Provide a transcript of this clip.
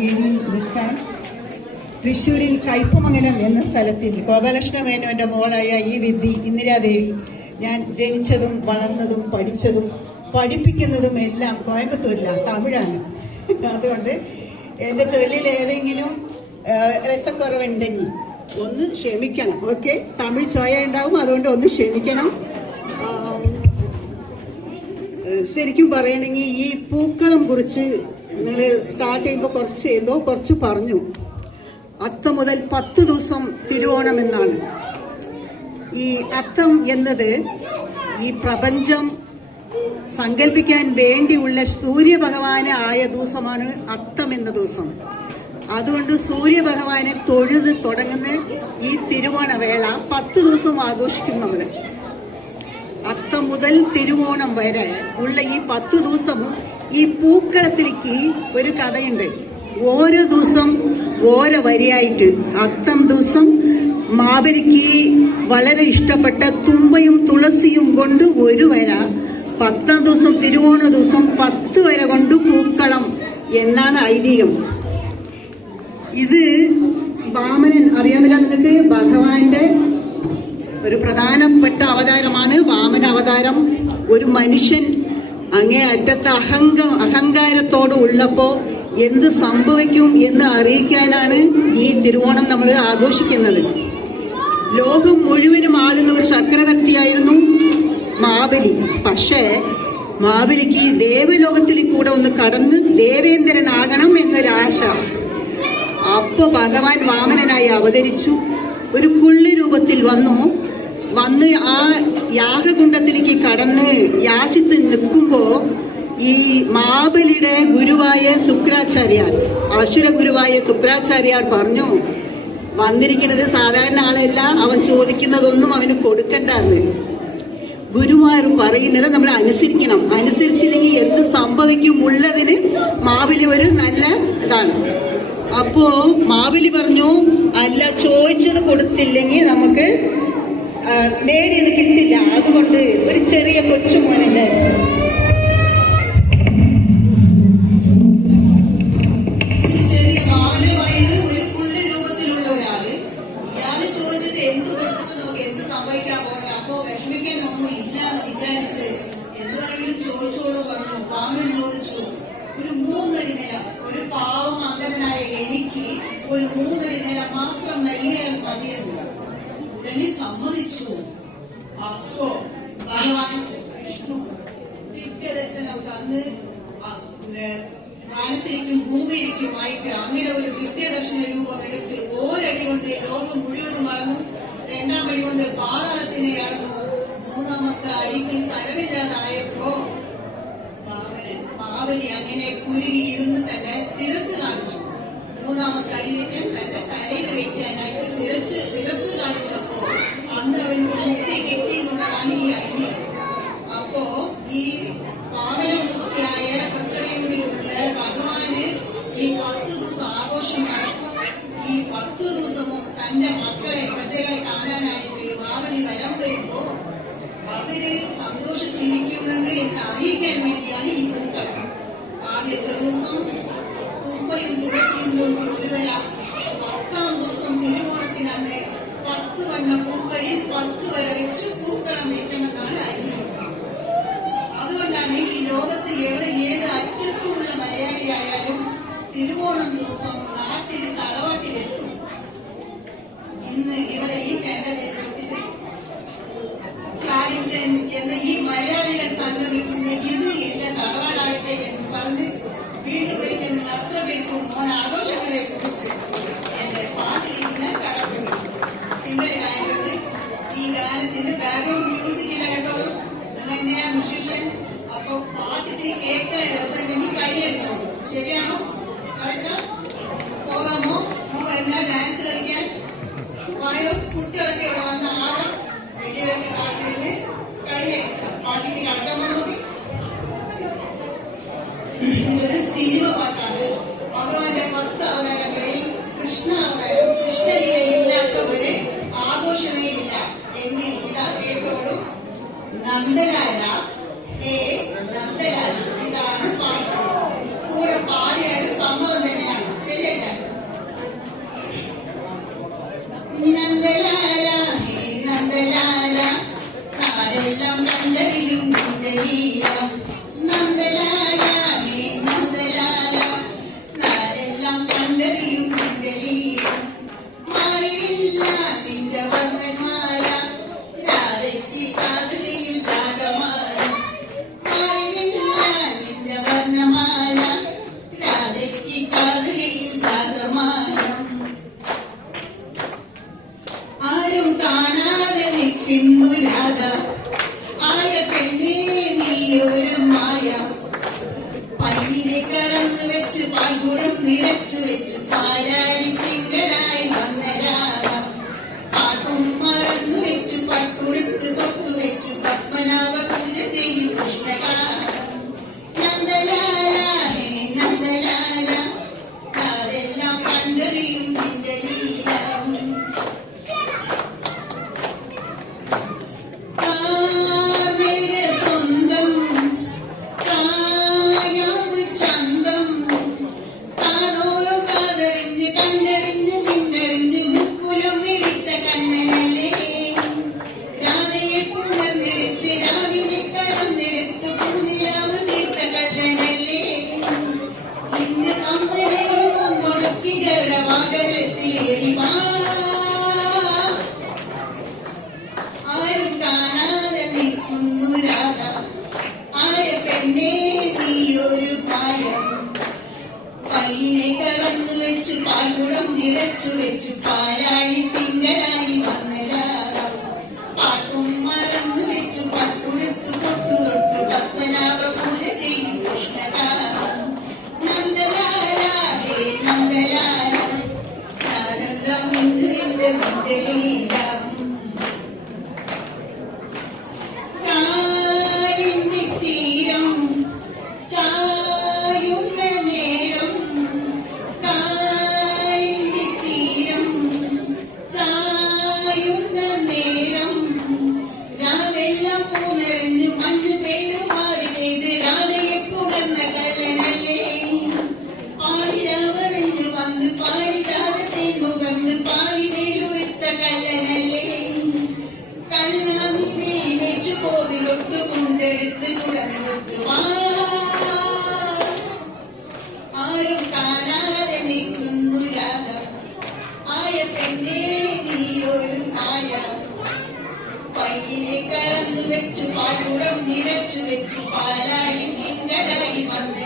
വേദിയിൽ നിൽക്കാൻ തൃശ്ശൂരിൽ കയ്പമംഗലം എന്ന സ്ഥലത്തിൽ ഗോപാലകൃഷ്ണ മേനോന്റെ മോളായ ഈ വിദ്യ ഇന്ദിരാദേവി, ഞാൻ ജനിച്ചതും വളർന്നതും പഠിച്ചതും പഠിപ്പിക്കുന്നതും എല്ലാം കോയമ്പത്തൂരിലാണ്, തമിഴാണ്. അതുകൊണ്ട് എൻ്റെ ചൊല്ലിൽ ഏതെങ്കിലും രസക്കുറവുണ്ടെങ്കിൽ ഒന്ന് ക്ഷമിക്കണം. ഓക്കെ, തമിഴ് ചോയ ഉണ്ടാവും, അതുകൊണ്ട് ഒന്ന് ക്ഷമിക്കണം. ശരിക്കും പറയണമെങ്കിൽ ഈ പൂക്കളം കുറിച്ച് നിങ്ങൾ സ്റ്റാർട്ട് ചെയ്യുമ്പോൾ കുറച്ച് പറഞ്ഞു. അത്തം മുതൽ 10 ദിവസം തിരുവോണം എന്നാണ്. ഈ അത്തം എന്നത് ഈ പ്രപഞ്ചം സങ്കല്പിക്കാൻ വേണ്ടിയുള്ള സൂര്യഭഗവാന് ആയ ദിവസമാണ് അത്തം എന്ന ദിവസം. അതുകൊണ്ട് സൂര്യഭഗവാനെ തൊഴുത് തുടങ്ങുന്ന ഈ തിരുവോണവേള 10 ദിവസം ആഘോഷിക്കും നമ്മൾ. അത്തം മുതൽ തിരുവോണം വരെ ഉള്ള ഈ 10 ദിവസവും ഈ പൂക്കളത്തിലേക്ക് ഒരു കഥയുണ്ട്. ഓരോ ദിവസം ഓരോ വരിയായിട്ട്. അത്തം ദിവസം മാവലിക്ക് വളരെ ഇഷ്ടപ്പെട്ട തുമ്പയും തുളസിയും കൊണ്ട് ഒരു വര, 10ാം ദിവസം തിരുവോണ ദിവസം 10 വര കൊണ്ട് പൂക്കളം എന്നാണ് ഐതിഹ്യം. ഇത് വാമനൻ അറിയാമില്ല നിങ്ങൾക്ക്? ഭഗവാന്റെ ഒരു പ്രധാനപ്പെട്ട അവതാരമാണ് വാമന അവതാരം. ഒരു മനുഷ്യൻ അങ്ങേ അറ്റത്തെ അഹങ്കാരത്തോട് ഉള്ളപ്പോ എന്ത് സംഭവിക്കും എന്ന് അറിയിക്കാനാണ് ഈ തിരുവോണം നമ്മൾ ആഘോഷിക്കുന്നത്. ലോകം മുഴുവനും ആളുന്ന ഒരു ചക്രവർത്തിയായിരുന്നു മാബലി. പക്ഷേ മാബലിക്ക് ദേവലോകത്തിൽ കൂടെ ഒന്ന് കടന്ന് ദേവേന്ദ്രനാകണം എന്നൊരാശ. അപ്പൊ ഭഗവാൻ വാമനനായി അവതരിച്ചു. ഒരു പുള്ളി രൂപത്തിൽ വന്ന് ആ യാഗകുണ്ഡത്തിലേക്ക് കടന്ന് യാചിത്ത് നിൽക്കുമ്പോ ഈ മാബലിയുടെ ഗുരുവായ ശുക്രാചാര്യാർ, അസുര ഗുരുവായ ശുക്രാചാര്യാർ പറഞ്ഞു, വന്നിരിക്കുന്നത് സാധാരണ ആളല്ല, അവൻ ചോദിക്കുന്നതൊന്നും അവന് കൊടുക്കണ്ടെന്ന്. ഗുരുവായൂർ പറയുന്നത് നമ്മൾ അനുസരിക്കണം. അനുസരിച്ചില്ലെങ്കിൽ എന്ത് സംഭവിക്കും ഉള്ളതിന് മാബലി ഒരു നല്ല ഇതാണ്. അപ്പോ മാബലി പറഞ്ഞു, അല്ല, ചോദിച്ചത് കൊടുത്തില്ലെങ്കിൽ നമുക്ക് നേടിയത് കിട്ടില്ല. അതുകൊണ്ട് ഒരു ചെറിയ കൊച്ചുമോനുണ്ട്, ഒരു 3 അടി നില മാത്രം നൽകിയാൽ മതിയെന്ന് ഉടനെ സമ്മതിച്ചു. അപ്പോ ഭഗവാൻ വിഷ്ണു ദിവ്യദർശനം തന്ന് വാനത്തിലേക്കും ഭൂമിയിലേക്കുമായിട്ട് അങ്ങനെ ഒരു ദിവ്യദർശന രൂപം എടുത്ത് ഒരടി കൊണ്ട് ലോകം മുഴുവനും അളന്നു, 2ാം അടി കൊണ്ട് പാതാളത്തിനെ അളന്നു, 3ാമത്തെ അടിക്ക് സ്ഥലമില്ലാതായപ്പോ മാവലി അങ്ങനെ കുരുകിയിരുന്ന് തന്നെ ശിരസ് കാണിച്ചു. 3ാമത്തെ അടി വയ്ക്കാൻ തന്റെ തലയിൽ വയ്ക്കാനായിട്ട് ശിരസ് കാണിച്ചപ്പോ അന്ന് അവന് മുക്തി കിട്ടി എന്നുള്ളതാണ് ഈ ഐതിഹ്യം. അപ്പോ ഈ പാവനമുക്തിയായ തൃക്കടയൂരിലുള്ള ഭഗവാന് ഈ 10 ദിവസം ആഘോഷം നടക്കും. ഈ 10 ദിവസവും തന്റെ മക്കളെ പ്രജകളെ കാണാനായിട്ട് മാവലി വരം വരുമ്പോ അവര് സന്തോഷത്തിരിക്കുന്നുണ്ട് എന്ന് അറിയിക്കാൻ വേണ്ടിയാണ് ഈ കൂട്ടം. ആദ്യത്തെ ദിവസം തുമ്പയും തുളസിയും കൊണ്ട് ഒരു വര, 10ാം ദിവസം തിരുവോണത്തിനന്ന് 10 വണ്ണ പൂക്കളിൽ 10 വര വെച്ച് പൂക്കളം വെക്കണമെന്നാണ് ഐതിഹ്യം. അതുകൊണ്ടാണ് ഈ ലോകത്ത് ഏത് അറ്റത്തുള്ള മലയാളിയായാലും തിരുവോണം ദിവസം നാട്ടിൽ തറവാട്ടിലെത്തും. ഇന്ന് ഇവിടെ ഈ കേന്ദ്രദേശത്തിൽ കാരിന്തൻ എന്ന ഈ മലയാളികൾ സംഗമിക്കുന്ന ഇത് എന്റെ തറവാടാകട്ടെ എന്ന് പറഞ്ഞ് വീണ്ടും വയ്ക്കുന്ന അത്ര പേർക്കും ഓണാഘോഷങ്ങളെ കുറിച്ച് എന്റെ പാട്ടിലേക്ക് ഞാൻ കടക്കുന്നു. പിന്നെ ഒരു കാര്യമുണ്ട്, ഈ ഗാനത്തിന്റെ ബാക്ക്ഗ്രൗണ്ട് മ്യൂസിക്കില്ല കേട്ടോളൂ. നിങ്ങൾ എങ്ങനെയാ മ്യൂസിഷ്യൻ, അപ്പൊ പാട്ടിന് കേൾക്കാൻ രസമുണ്ടെങ്കിൽ കൈയടിച്ചോ. ശരിയാണോ? കറക്റ്റാ? പോകാമോ? എല്ലാം ഡാൻസ് കളിക്കാൻ വായോ. കുട്ടികളൊക്കെ ഇവിടെ വന്ന ആടാം, വലിയവരൊക്കെ കാട്ടിരുന്ന് കൈയടിക്കാം. പാട്ടിലേക്ക് കടക്കാൻ നോക്കി. ഇതൊരു സിനിമ പാട്ടാണ്. ഭഗവാന്റെ 10 അവതാരങ്ങളിൽ കൃഷ്ണാവതാരം, കൃഷ്ണലീലയില്ലാത്ത ഒരു ആഘോഷമേ ഇല്ല. എങ്കിൽ ഇതാ കേട്ടോളൂ. നന്ദലാല ഹേ നന്ദലാല, ഇതാണ് പാട്ട്. കൂടെ പാടിയാലും സമ്മതം തന്നെയാണ്. ശരി. നിറച്ചു വെച്ചു പാലാഴി തിങ്കളായി വന്ന രാഗം പാട്ടും മറന്നു വെച്ചു പട്ടുടുത്ത് തൊട്ടു വെച്ചു പത്മനാഭ പൂജ ചെയ്യും കൃഷ്ണകാലം നന്ദലാല ഹേ നന്ദലാല കാടെല്ലാം കണ്ടറിയും നിന്റെ ലീലം കാർമേഘ സ്വന്തം കായാവ് ചന്തം കാതോരം കാതറിഞ്ഞ് കണ്ടറിഞ്ഞ് പിന്നറിഞ്ഞ് മുക്കുലം വിളിച്ച കണ്ണനല്ലേ രാധയെ പുണർന്നെടുത്ത് രാവിലെ കലർന്നെടുത്ത് പൂനിലാവ് തീർത്ത കള്ളനല്ലേ ഇന്ന് കംസനെയും കൊന്നൊടുക്കി ഗരുഡവാഹനത്തിലേറി വാ ആരും കാണാതെ നിൽക്കുന്നു രാധ ആയ പെണ്ണേ നീയൊരു പ്രായം പൈനെ കലർന്നു വെച്ചു പാൽക്കുടം നിറച്ചു വെച്ചു പാലാഴി തിങ്കളായി വന്ന രാധ പാട്ടും മറന്നു വെച്ചു പട്ടുടുത്തു പൊട്ടു തൊട്ടു പത്മനാഭ പൂജ ചെയ്യും കൃഷ്ണകാലം നന്ദലാല ഹേ നന്ദലാല ഞാനെല്ലാം ഇന്നു എന്റെ മുതലീലാം കാലിന്റെ തീരം ചായുന്ന നേരം കാലിന്റെ തീരം ചായുന്ന നേരം രാവെല്ലാം പുണർന്നു മഞ്ഞു പെയ്തു മാറി പെയ്ത് രാധയെ പുണർന്ന കള്ളനല്ലേ പാതിരാവറിഞ്ഞു വന്ന് പാരിജാതത്തെ നുകർന്ന് പാതിവേലുടുത്ത കള്ളനല്ലേ കല്ലാമി വെച്ചു കോവിലൊട്ടു കൊണ്ടെടുത്ത് കുടന്നു നിർത്തുവാ ആരും കാണാതെ നിൽക്കുന്നു രാധ ആയ പെണ്ണേ നീയൊരു ആയ പയ്യനെ കലർന്നു വെച്ചു പാൽക്കുടം നിറച്ചു വെച്ചു പാലാഴി തിങ്കളായി വന്ന